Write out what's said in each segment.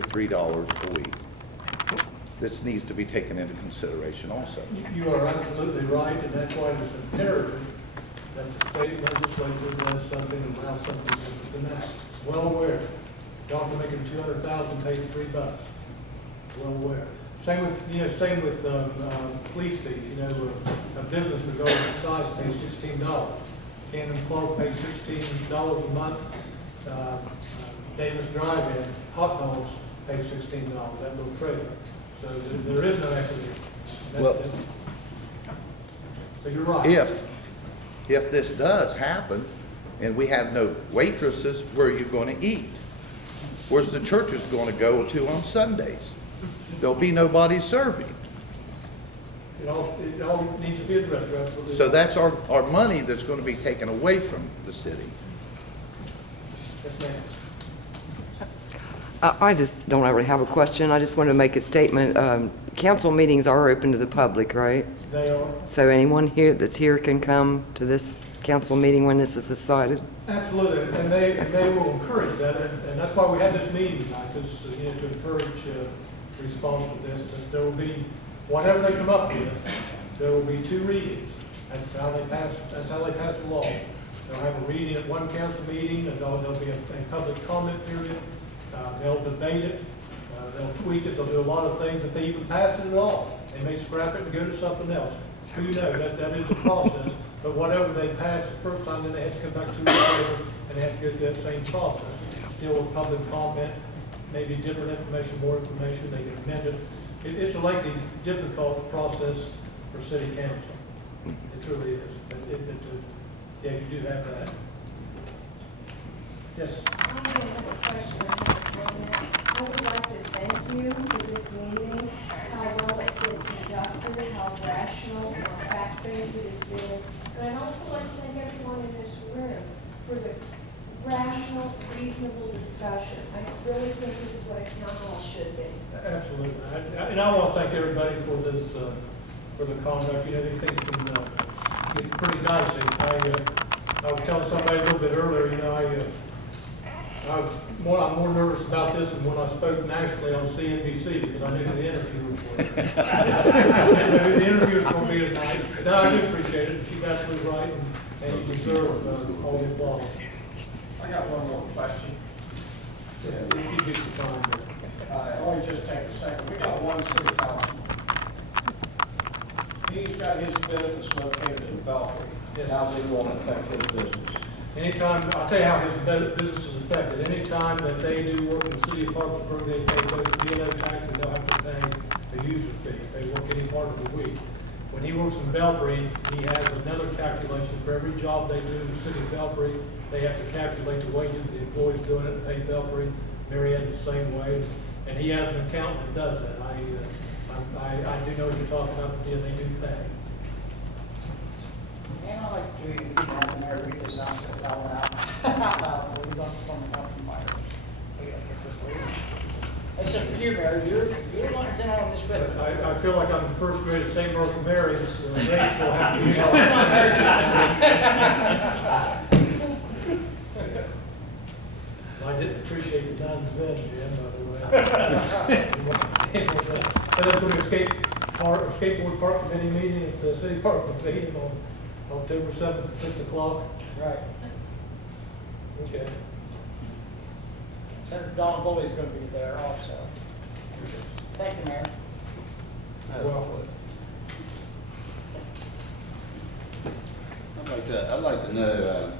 $3 a week. This needs to be taken into consideration also. You are absolutely right, and that's why it's imperative that the state legislature does something and allow something different than that. Well aware. Doctor making $200,000 pays $3. Well aware. Same with, police fees. A business regardless of size pays $16. Camden Clark pays $16 a month. Davis Drive-In, hot dogs pay $16, that little trailer. So there is no equity. So you're right. If this does happen and we have no waitresses, where are you going to eat? Where's the churches going to go to on Sundays? There'll be nobody serving. It all needs to be addressed. You're absolutely So right. that's our money that's going to be taken away from the city. Yes, ma'am. I just don't really have a question. I just want to make a statement. Council meetings are open to the public, right? They are. So anyone here that's here can come to this council meeting when this is decided? Absolutely, and they will encourage that, and that's why we had this meeting tonight, is, to encourage response to this. But there will be, whatever they come up with, there will be 2 readings. That's how they pass the law. They'll have a reading at one council meeting, and there'll be a public comment period. They'll debate it, they'll tweak it, they'll do a lot of things. If they even pass it at all, they may scrap it and go to something else. Who knows? That is a process. But whatever they pass the first time, then they have to come back 2 weeks later and they have to go through that same process. Still with public comment, maybe different information, more information, they can amend it. It's a lengthy, difficult process for city council. It truly is. But yeah, you do have that. Yes. I have a question. I would like to thank you for this meeting, how well it's been conducted, how rational or fact-based it has been. And I'd also like to thank everyone in this room for the rational, reasonable discussion. I really think this is what a town hall should be. Absolutely. And I want to thank everybody for this, for the conduct. These things can get pretty dicey. I was telling somebody a little bit earlier, I'm more nervous about this than when I spoke nationally on CNBC because I knew the interviewers were. I knew the interviewers were going to be tonight. No, I do appreciate it. She's absolutely right, and you deserve all the applause. I got one more question. Yeah, if you get the time. It only just take a second. We got one city councilman. He's got his business located in Belfry. Yes. How's it going to affect his business? Anytime, I'll tell you how his business is affected. Anytime that they do work in the city of Parkersburg, they pay both B&O tax and they'll have to pay a user fee if they work any part of the week. When he works in Belfry, he has another calculation for every job they do in the city of Belfry. They have to calculate the wages the employee's doing it and pay Belfry. Marianne's the same way. And he has an accountant that does that. I do know what you're talking about, but yeah, they do pay. And I like to do that in there because I'm going to tell out. He's on the phone talking about it. It's just for you, Mary. You're the one that's in on this bit. I feel like I'm in first grade at St. Martha Mary's. Race will have to be I didn't appreciate the times then, Jim, by the way. And there's going to be a skateboard park committee meeting at the city park meeting on October 7th at 6 o'clock. Right. Okay. Senator Don Bully's going to be there also. Thank you, Mayor. Well, I'd like to know,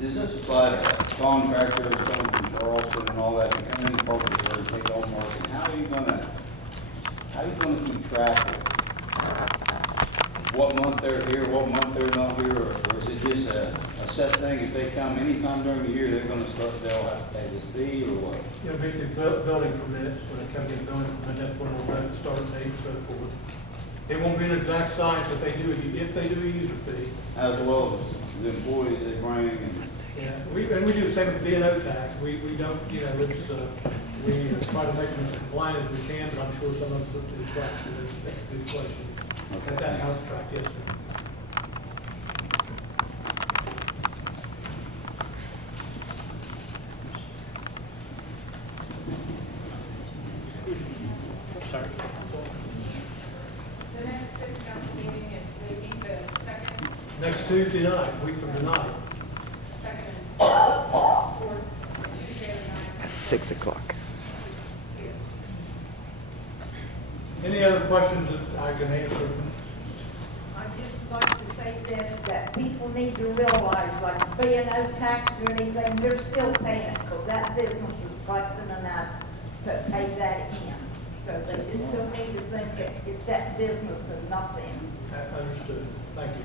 does this apply to contractors coming from Charleston and all that, and come into Parkersburg and take on work? And how are you gonna keep track of what month they're here, what month they're not here, or is it just a set thing? If they come anytime during the year, they'll have to pay this fee, or what? basically building permits, when it comes to building permit, that's when we'll have the start date and so forth. It won't be an exact science if they do a user fee. As well as the employees they bring and. Yeah, we do the same with B&O tax. We don't, we try to make them as compliant as we can, but I'm sure some of us do question. That's a good question. Okay. At that house track, yes, sir. Sorry. The next city council meeting is the second, Next Tuesday night, week from tonight. second and fourth, Tuesday the ninth. At 6 o'clock. Here. Any other questions that I can answer? I'd just like to say this, that people need to realize, like being no tax or anything, they're still paying, because that business is collecting enough to pay that in. So they just don't need to think that it's that business and not them. Understood. Thank you.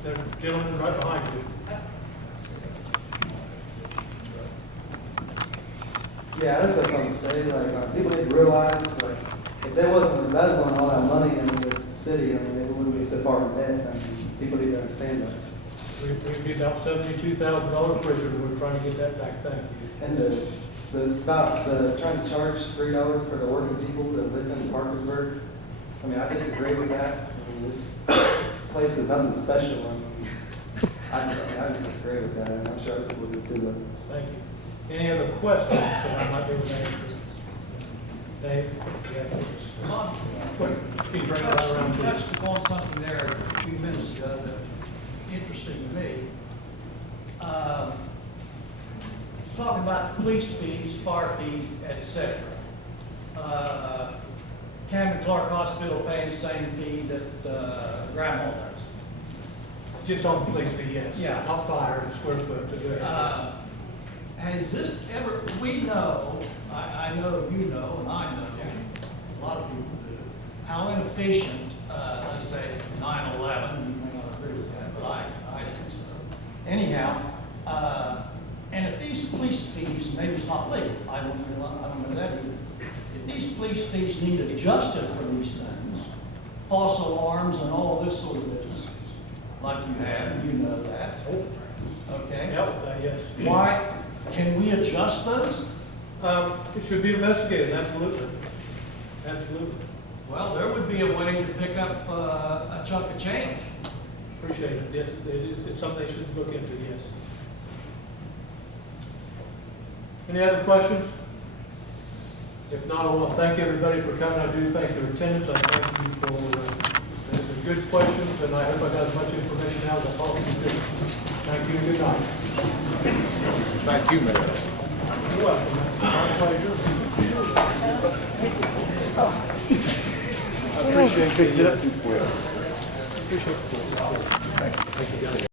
There's a gentleman right behind you. Yeah, I just got something to say, like, people need to realize, like, if they wasn't embezzling all that money in this city, I mean, it wouldn't be so far in debt, and people need to understand that. We'd be about $72,000, Richard, and we're trying to get that back. Thank you. And trying to charge $3 for the working people that live in Parkersburg, I mean, I disagree with that. I mean, this place is nothing special, I mean, I just disagree with that, and I'm sure other people do too, but. Thank you. Any other questions that I might be able to answer? Dave? Yeah. Quick, can you bring it right around to us? Touched upon something there a few minutes ago that interesting to me. Talking about police fees, fire fees, et cetera. Camden Clark Hospital paying the same fee that Grandma does. Just on the police fee, yes. Yeah. Not fire, square foot, but go ahead. Has this ever, we know, I know you know, and I know, a lot of people do, how inefficient, let's say 9/11, you may not agree with that, but I think so. Anyhow, and if these police fees, maybe it's not legal, I don't know that either. If these police fees need adjusted for these things, false alarms and all this sort of business, like you have, and you know that, okay? Yep, yes. Why, can we adjust those? It should be investigated, absolutely. Absolutely. Well, there would be a way to pick up a chunk of change. Appreciate it. Yes, it is. It's something they should look into, yes. Any other questions? If not, I want to thank everybody for coming. I do thank your attendance. I thank you for the good questions, and I hope I got as much information now as I possibly could. Thank you and good night. Thank you, Mayor. You're welcome. My pleasure. I appreciate it. Appreciate it.